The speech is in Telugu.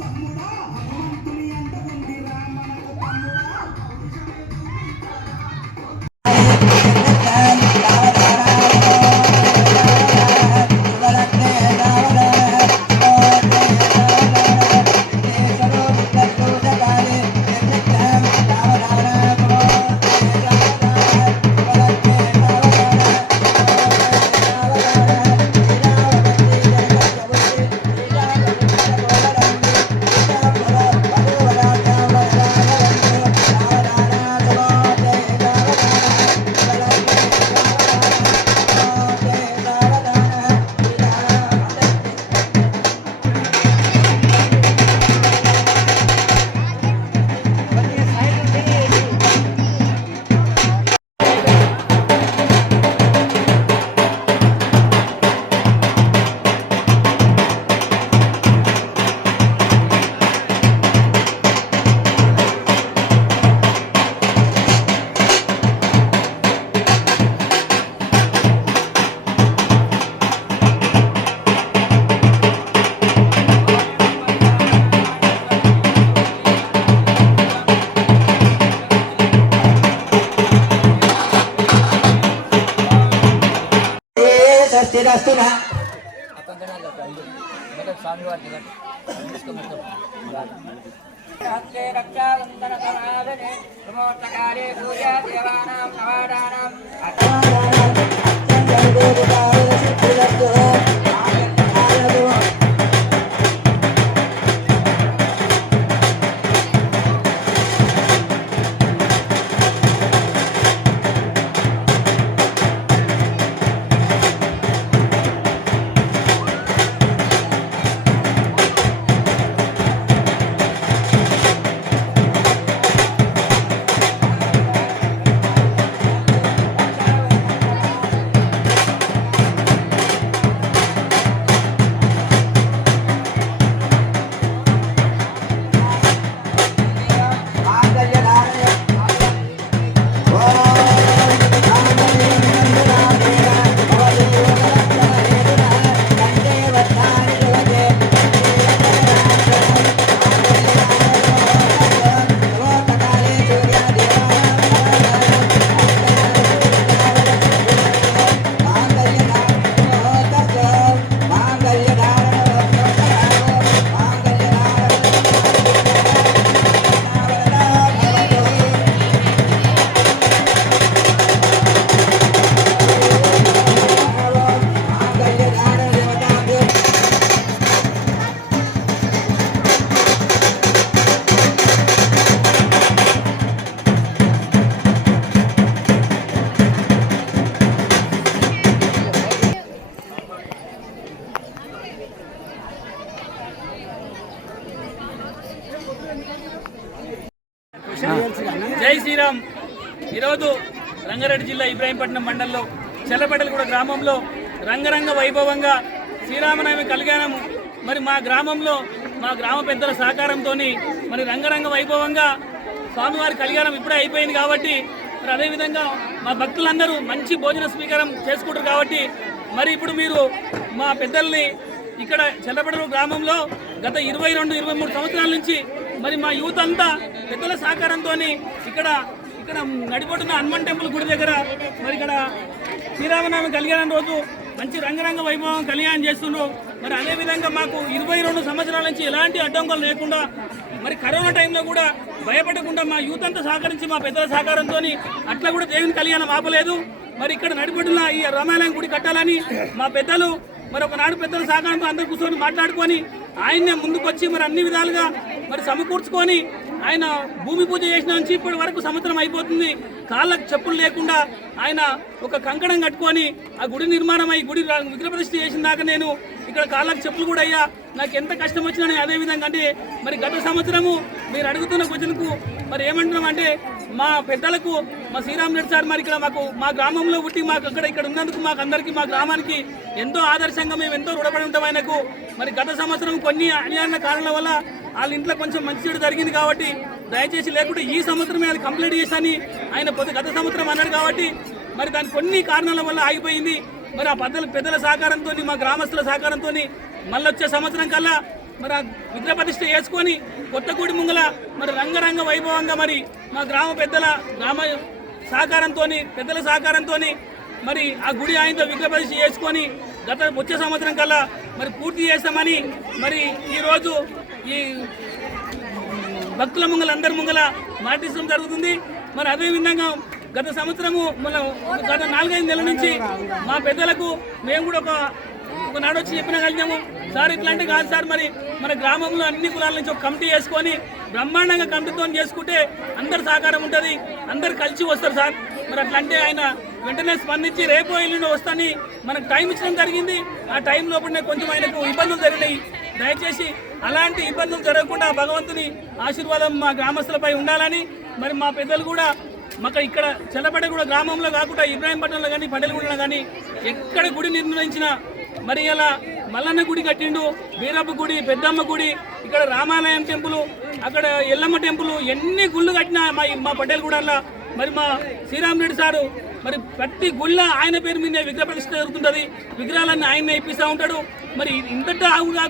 తమ్ముడా స్వస్తిరస్తున హస్తే రక్షాబంధన సమాధనే ప్రమోత్తకాలే పూజా దేవానాం నవాడానాం జై శ్రీరామ్. ఈరోజు రంగారెడ్డి జిల్లా ఇబ్రాహీంపట్నం మండలంలో చెల్లపెట్టలగూడ గ్రామంలో రంగరంగ వైభవంగా శ్రీరామనవమి కళ్యాణం మరి మా గ్రామంలో మా గ్రామ పెద్దల సహకారంతో మరి రంగరంగ వైభవంగా స్వామివారి కళ్యాణం ఇప్పుడే అయిపోయింది కాబట్టి మరి అదేవిధంగా మా భక్తులందరూ మంచి భోజన స్వీకారం చేసుకుంటారు కాబట్టి మరి ఇప్పుడు మీరు మా పెద్దల్ని ఇక్కడ చెల్లపడరు గ్రామంలో గత ఇరవై రెండు ఇరవై మూడు సంవత్సరాల నుంచి మరి మా యూత్ అంతా పెద్దల సహకారంతో ఇక్కడ ఇక్కడ నడిపోతున్న హనుమాన్ టెంపుల్ గుడి దగ్గర మరి ఇక్కడ శ్రీరామనవమి కళ్యాణం రోజు మంచి రంగరంగ వైభవం కళ్యాణం చేస్తున్నారు మరి అదేవిధంగా మాకు ఇరవై రెండు సంవత్సరాల నుంచి ఎలాంటి అడ్డంకులు లేకుండా మరి కరోనా టైంలో కూడా భయపడకుండా మా యూత్ అంతా సహకరించి మా పెద్దల సహకారంతో అట్లా కూడా దేవుని కళ్యాణం ఆపలేదు. మరి ఇక్కడ నడిపడున్న ఈ రామాలయం గుడి కట్టాలని మా పెద్దలు మరి ఒకనాడు పెద్దల సహకారంతో అందరు కూర్చొని మాట్లాడుకొని ఆయన్నే ముందుకొచ్చి మరి అన్ని విధాలుగా మరి సమకూర్చుకొని ఆయన భూమి పూజ చేసిన నుంచి ఇప్పటి వరకు సంవత్సరం అయిపోతుంది. కాళ్ళకు చెప్పులు లేకుండా ఆయన ఒక కంకణం కట్టుకొని ఆ గుడి నిర్మాణం అయ్యి గుడి విగ్రహప్రతిష్ఠ చేసిన దాకా నేను ఇక్కడ కాళ్ళకు చెప్పులు కూడా అయ్యా. నాకు ఎంత కష్టం వచ్చినా నేను అదే విధంగా అంటే మరి గత సంవత్సరము మీరు అడుగుతున్న క్వశ్చన్కు మరి ఏమంటున్నాం అంటే మా పెద్దలకు మా శ్రీరామ్ రెడ్డి సార్ మరి ఇక్కడ మాకు మా గ్రామంలో పుట్టి మాకు అక్కడ ఇక్కడ ఉన్నందుకు మాకు అందరికీ మా గ్రామానికి ఎంతో ఆదర్శంగా మేము ఎంతో రుణపడి ఉంటాం ఆయనకు. మరి గత సంవత్సరం కొన్ని అన్యాయ కారణాల వల్ల వాళ్ళ ఇంట్లో కొంచెం మంచి చెడు జరిగింది కాబట్టి దయచేసి లేకుంటే ఈ సంవత్సరమే అది కంప్లీట్ చేశాని. ఆయన పొద్దు గత సంవత్సరం అన్నాడు కాబట్టి మరి దాని కొన్ని కారణాల వల్ల ఆగిపోయింది. మరి ఆ పెద్దల పెద్దల సహకారంతో మా గ్రామస్తుల సహకారంతో మళ్ళీ వచ్చే సంవత్సరం కల్లా మరి ఆ విగ్రహ ప్రతిష్ఠ చేసుకొని కొత్తగూడి ముంగల మరి రంగరంగ వైభవంగా మరి మా గ్రామ పెద్దల గ్రామ సహకారంతో పెద్దల సహకారంతో మరి ఆ గుడి ఆయనతో విగ్రహ ప్రతిష్ఠ చేసుకొని గత వచ్చే సంవత్సరం కల్లా మరి పూర్తి చేస్తామని మరి ఈరోజు ఈ భక్తుల ముంగల అందరి ముంగల మాటించడం జరుగుతుంది. మరి అదే విధంగా గత సంవత్సరము మన గత నాలుగైదు నెలల నుంచి మా పెద్దలకు మేము కూడా ఒక ఒక నాడు వచ్చి కలిగాము సార్ ఇట్లాంటి కాదు సార్ మరి మన గ్రామంలో అన్ని కులాల నుంచి ఒక కమిటీ వేసుకొని బ్రహ్మాండంగా కమిటీతో చేసుకుంటే అందరు సహకారం ఉంటుంది అందరు కలిసి వస్తారు సార్. మరి అట్లంటే ఆయన వెంటనే స్పందించి రేపు ఎల్లుండి వస్తాని మనకు టైం ఇచ్చడం జరిగింది. ఆ టైం లోపలనే కొంచెం ఆయనకు ఇబ్బందులు జరిగినాయి. దయచేసి అలాంటి ఇబ్బందులు జరగకుండా భగవంతుని ఆశీర్వాదం మా గ్రామస్తులపై ఉండాలని మరి మా పెద్దలు కూడా మాకు ఇక్కడ చెల్లపడ కూడా గ్రామంలో కాకుండా ఇబ్రాహీంపట్నంలో కానీ పండలగూడలో కానీ ఎక్కడ గుడి నిర్ణయించిన మరి ఇలా మల్లన్న గుడి కట్టిండు వీరప్ప గుడి పెద్దమ్మ గుడి ఇక్కడ రామాలయం టెంపుల్ అక్కడ ఎల్లమ్మ టెంపుల్ ఎన్ని గుళ్ళు కట్టినా మా మా పటేలగూడలో మరి మా శ్రీరామ్ రెడ్డి సారు మరి ప్రతి గుళ్ళ ఆయన పేరు మీద విగ్రహ ప్రతిష్ట జరుగుతుంటది. విగ్రహాలన్నీ ఆయన ఇప్పిస్తూ ఉంటాడు. మరి ఇంతటా ఆవుగా